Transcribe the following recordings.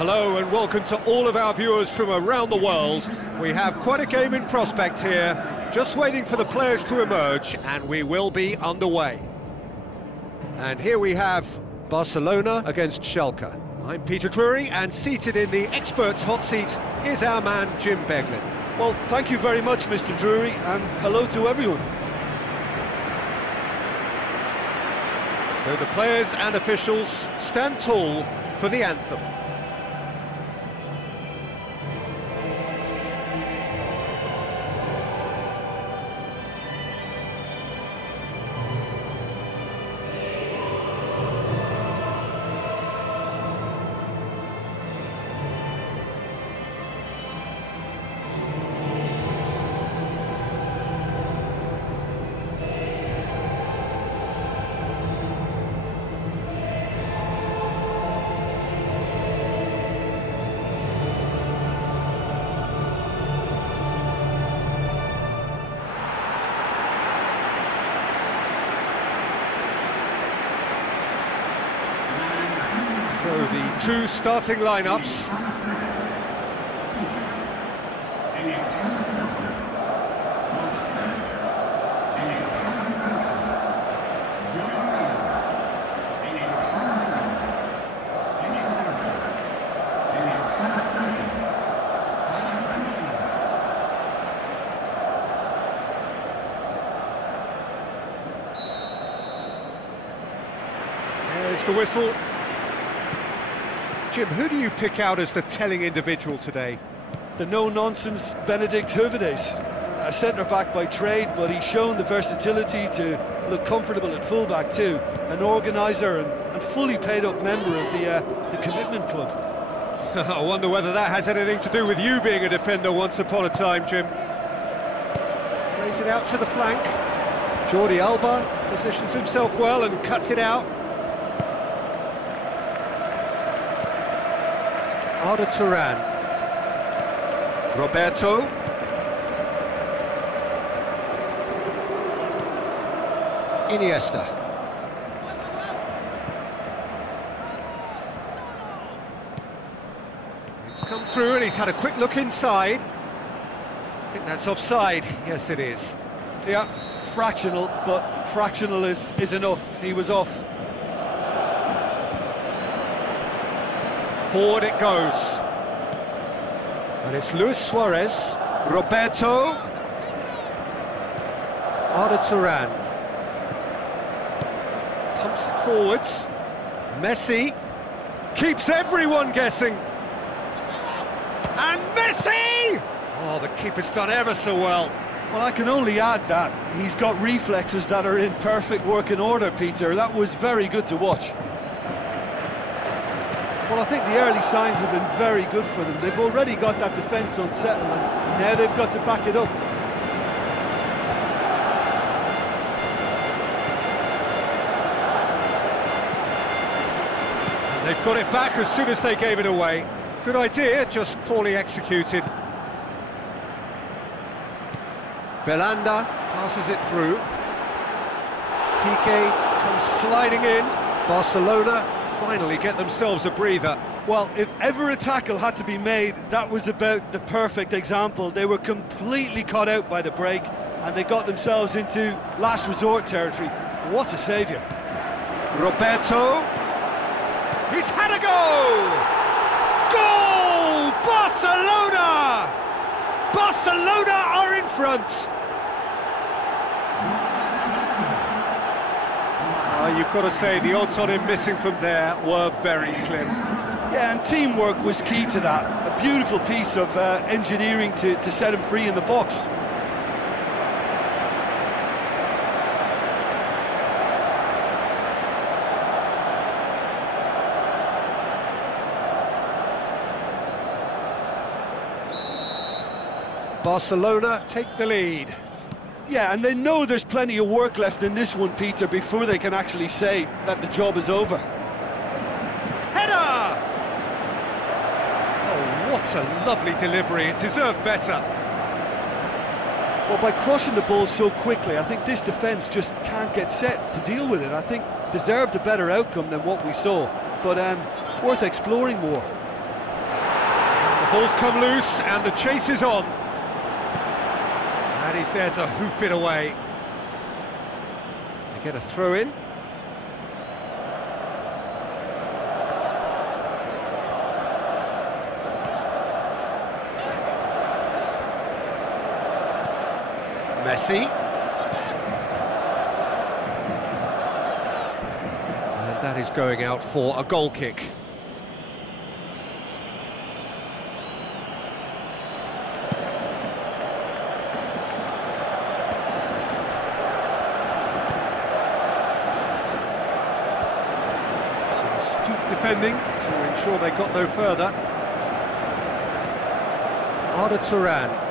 Hello and welcome to all of our viewers from around the world. We have quite a game in prospect here, just waiting for the players to emerge, and we will be underway. And here we have Barcelona against Schalke. I'm Peter Drury, and seated in the experts' hot seat is our man Jim Beglin. Well, thank you very much, Mr. Drury, and hello to everyone. So the players and officials stand tall for the anthem. So the two starting lineups. There's the whistle. Jim, who do you pick out as the telling individual today? The no-nonsense Benedict Hövedes, a centre-back by trade, but he's shown the versatility to look comfortable at full-back too. An organiser and fully paid-up member of the commitment club. I wonder whether that has anything to do with you being a defender once upon a time, Jim. Plays it out to the flank. Jordi Alba positions himself well and cuts it out. Arda Turan. Roberto. Iniesta. It's come through and he's had a quick look inside. I think that's offside. Yes, it is. Yeah, fractional, but fractional is enough. He was off. Forward it goes. And it's Luis Suarez. Roberto. Arda Turan. Pumps it forwards. Messi. Keeps everyone guessing. And Messi! Oh, the keeper's done ever so well. Well, I can only add that he's got reflexes that are in perfect working order, Peter. That was very good to watch. Well, I think the early signs have been very good for them. They've already got that defence unsettled, and now they've got to back it up. And they've got it back as soon as they gave it away. Good idea, just poorly executed. Belanda passes it through. Piqué comes sliding in. Barcelona finally get themselves a breather. Well, if ever a tackle had to be made, that was about the perfect example. They were completely caught out by the break, and they got themselves into last resort territory. What a saviour. Roberto. He's had a goal! Goal! Barcelona! Barcelona are in front! You've got to say, the odds on him missing from there were very slim. Yeah, and teamwork was key to that. A beautiful piece of engineering to set him free in the box. Barcelona take the lead. Yeah, and they know there's plenty of work left in this one, Peter, before they can actually say that the job is over. Header! Oh, what a lovely delivery. It deserved better. Well, by crushing the ball so quickly, I think this defence just can't get set to deal with it. I think deserved a better outcome than what we saw, but worth exploring more. Ball's come loose and the chase is on. And he's there to hoof it away. They get a throw in. Messi. And that is going out for a goal kick. Some astute defending to ensure they got no further. Arda Turan.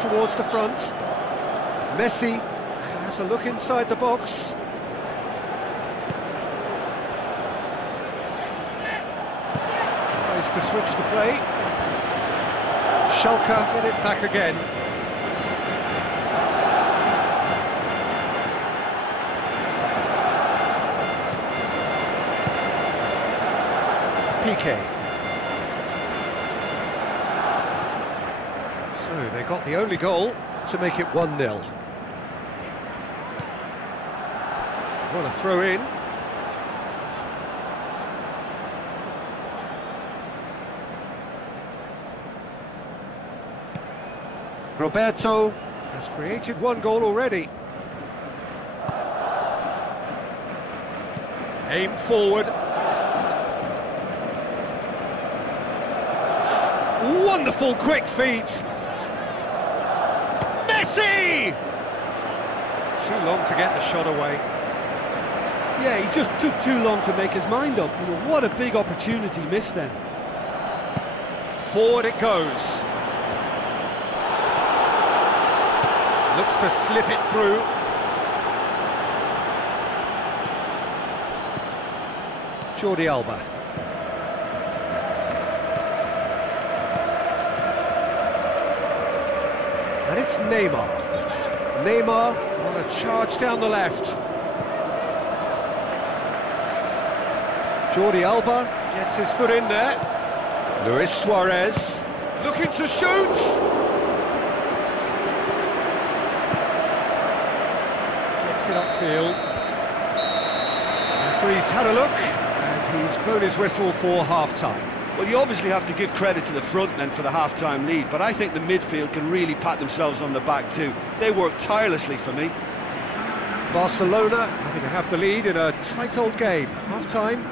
Towards the front. Messi has a look inside the box. Tries to switch the play. Schalke get it back again. PK. So they got the only goal to make it 1-0. Want to throw in. Roberto has created one goal already. Aimed forward. Wonderful quick feet. Messi! Too long to get the shot away. Yeah, he just took too long to make his mind up. What a big opportunity missed then. Forward it goes. Looks to slip it through. Jordi Alba. And it's Neymar. Neymar on a charge down the left. Jordi Alba gets his foot in there. Luis Suarez looking to shoot. Gets it upfield. Referee's had a look and he's blown his whistle for half-time. Well, you obviously have to give credit to the front men for the half-time lead, but I think the midfield can really pat themselves on the back too. They work tirelessly for me. Barcelona having to have the lead in a tight old game. Half-time.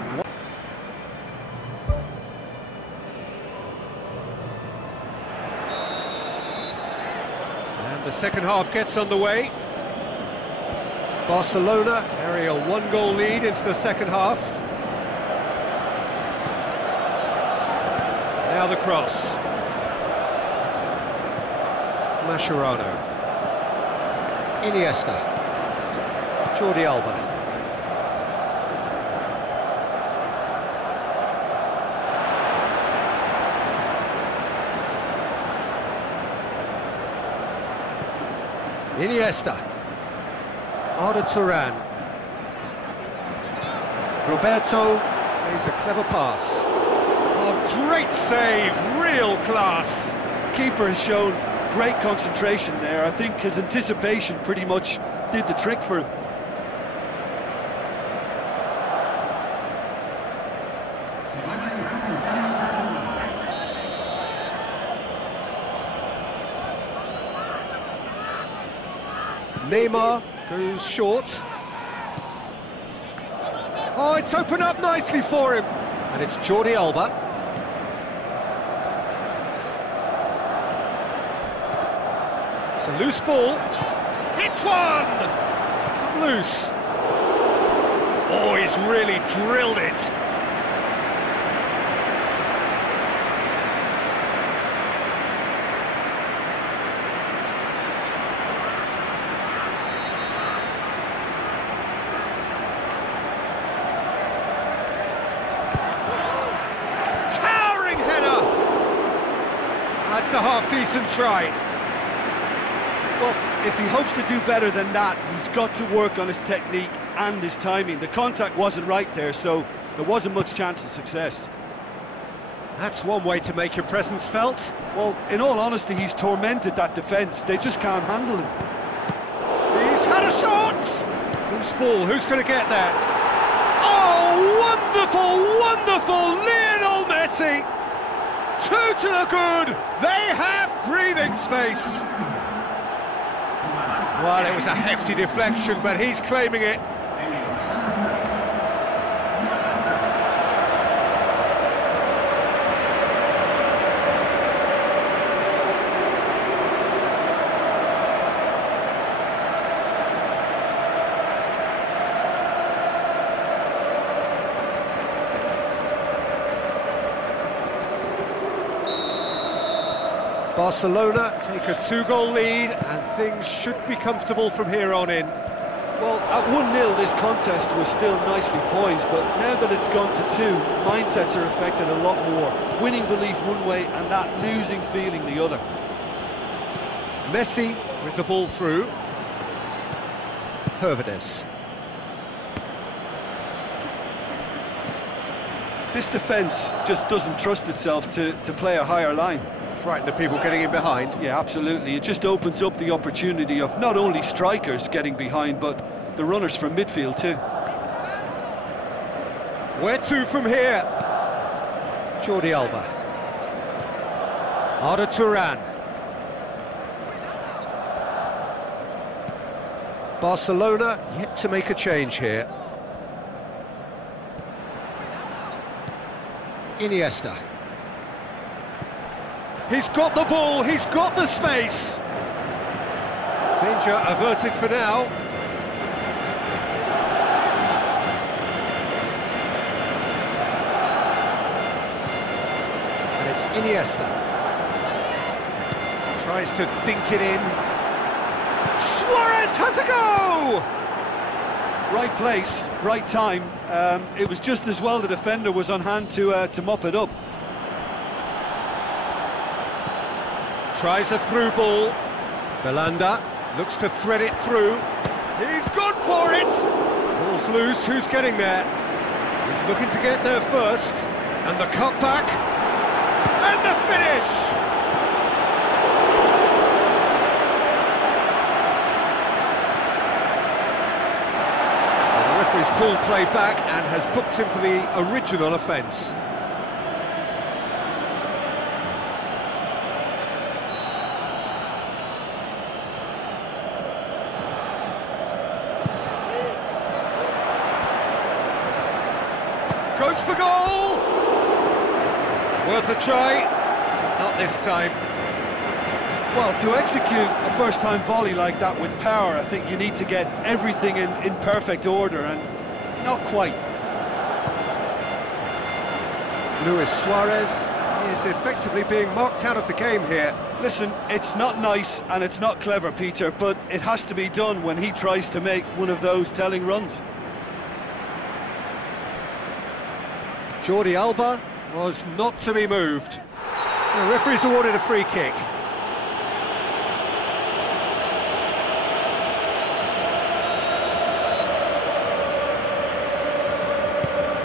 And the second half gets underway. Barcelona carry a one-goal lead into the second half. Now the cross. Mascherano. Iniesta. Jordi Alba. Iniesta. Arda Turan. Roberto plays a clever pass. Oh, great save, real class. Keeper has shown great concentration there. I think his anticipation pretty much did the trick for him. Neymar goes short. Oh, it's opened up nicely for him. And it's Jordi Alba. It's a loose ball. Hits one! It's come loose. Oh, he's really drilled it. That's a half-decent try. Well, if he hopes to do better than that, he's got to work on his technique and his timing. The contact wasn't right there, so There wasn't much chance of success. That's one way to make your presence felt. Well, in all honesty, he's tormented that defence. They just can't handle him. He's had a shot! Loose ball, who's going to get there? Oh, wonderful, wonderful! Lionel Messi! Two to the good! They have breathing space! Well, it was a hefty deflection, but he's claiming it. Barcelona take a 2-goal lead and things should be comfortable from here on in. Well, at 1-0 this contest was still nicely poised, but now that it's gone to 2, mindsets are affected a lot more. Winning belief one way and that losing feeling the other. Messi with the ball through. Hervedes. This defence just doesn't trust itself to play a higher line. Frightened of people getting in behind. Yeah, absolutely. It just opens up the opportunity of not only strikers getting behind, but the runners from midfield too. Where to from here? Jordi Alba. Arda Turan. Barcelona yet to make a change here. Iniesta. He's got the ball, he's got the space. Danger averted for now. And it's Iniesta. Tries to dink it in. Suarez has a go! Right place, right time. It was just as well the defender was on hand to mop it up. Tries a through ball. Belanda looks to thread it through. He's gone for it! Ball's loose, who's getting there? He's looking to get there first. And the cutback. And the finish! The referee's pulled play back and has booked him for the original offence. Goes for goal! Worth a try, not this time. Well, to execute a first-time volley like that with power, I think you need to get everything in perfect order, and not quite. Luis Suarez is effectively being marked out of the game here. Listen, it's not nice and it's not clever, Peter, but it has to be done when he tries to make one of those telling runs. Jordi Alba was not to be moved. The referee's awarded a free kick.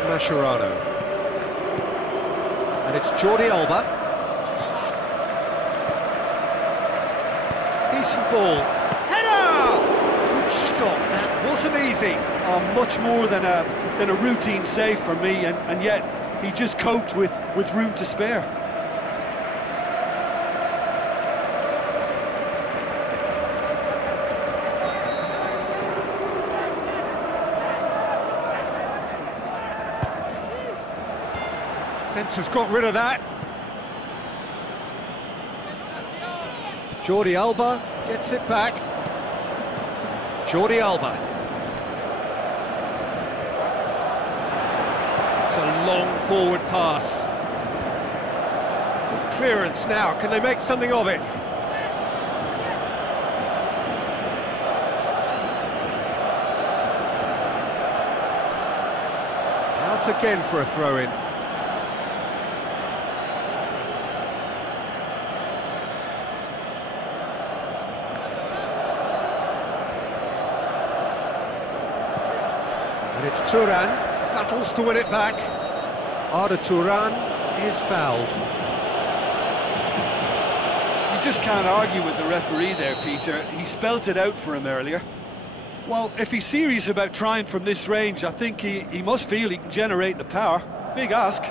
Mascherano. And it's Jordi Alba. Decent ball. Header! Good stop, that wasn't easy. Much more than a routine save for me, and yet he just coped with room to spare. Defence has got rid of that. Jordi Alba gets it back. Jordi Alba. It's a long forward pass. Good clearance now. Can they make something of it? Out again for a throw-in. And it's Turan. battles to win it back. Arda Turan is fouled. You just can't argue with the referee there, Peter. He spelt it out for him earlier. Well, if he's serious about trying from this range, I think he must feel he can generate the power. Big ask.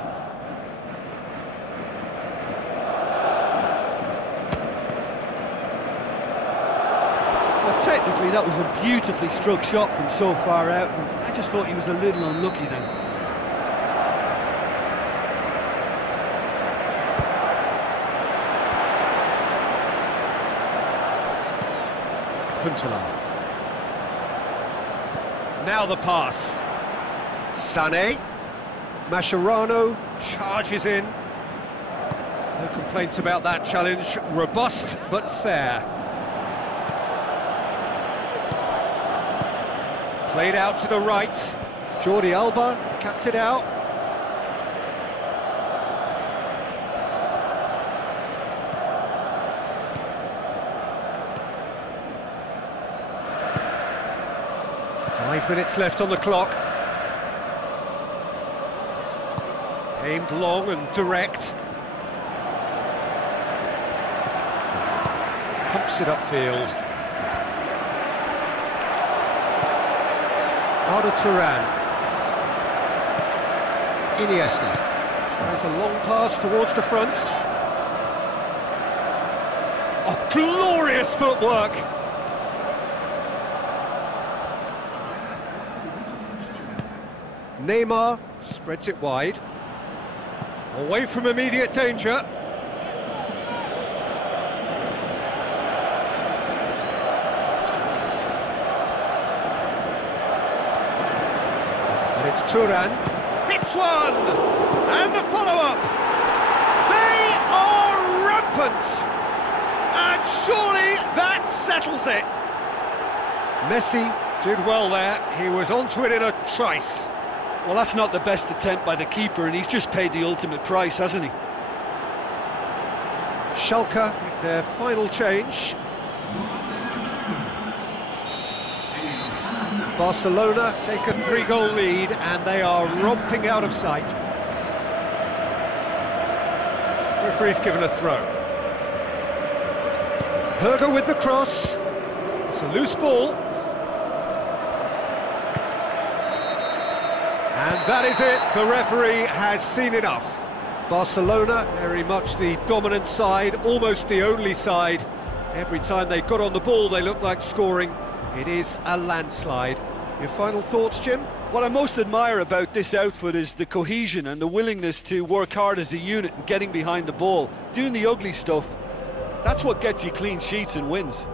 Well, technically, that was a beautifully struck shot from so far out, and I just thought he was a little unlucky then. Huntelaar. Now the pass. Sané. Mascherano charges in. No complaints about that challenge. Robust but fair. Played out to the right. Jordi Alba cuts it out. Five minutes left on the clock. Aimed long and direct. Pumps it upfield. Arda Turan. Iniesta. Tries a long pass towards the front. Oh, glorious footwork! Neymar spreads it wide. Away from immediate danger. And it's Turan. Hits one! And the follow-up! They are rampant! And surely that settles it! Messi did well there. He was onto it in a trice. Well, that's not the best attempt by the keeper, and he's just paid the ultimate price, hasn't he? Schalke, their final change. Barcelona take a 3-goal lead, and they are romping out of sight. Referee's given a throw. Herger with the cross. It's a loose ball. And that is it, the referee has seen enough. Barcelona, very much the dominant side, almost the only side. Every time they got on the ball, they looked like scoring. It is a landslide. Your final thoughts, Jim? What I most admire about this outfit is the cohesion and the willingness to work hard as a unit and getting behind the ball. Doing the ugly stuff, that's what gets you clean sheets and wins.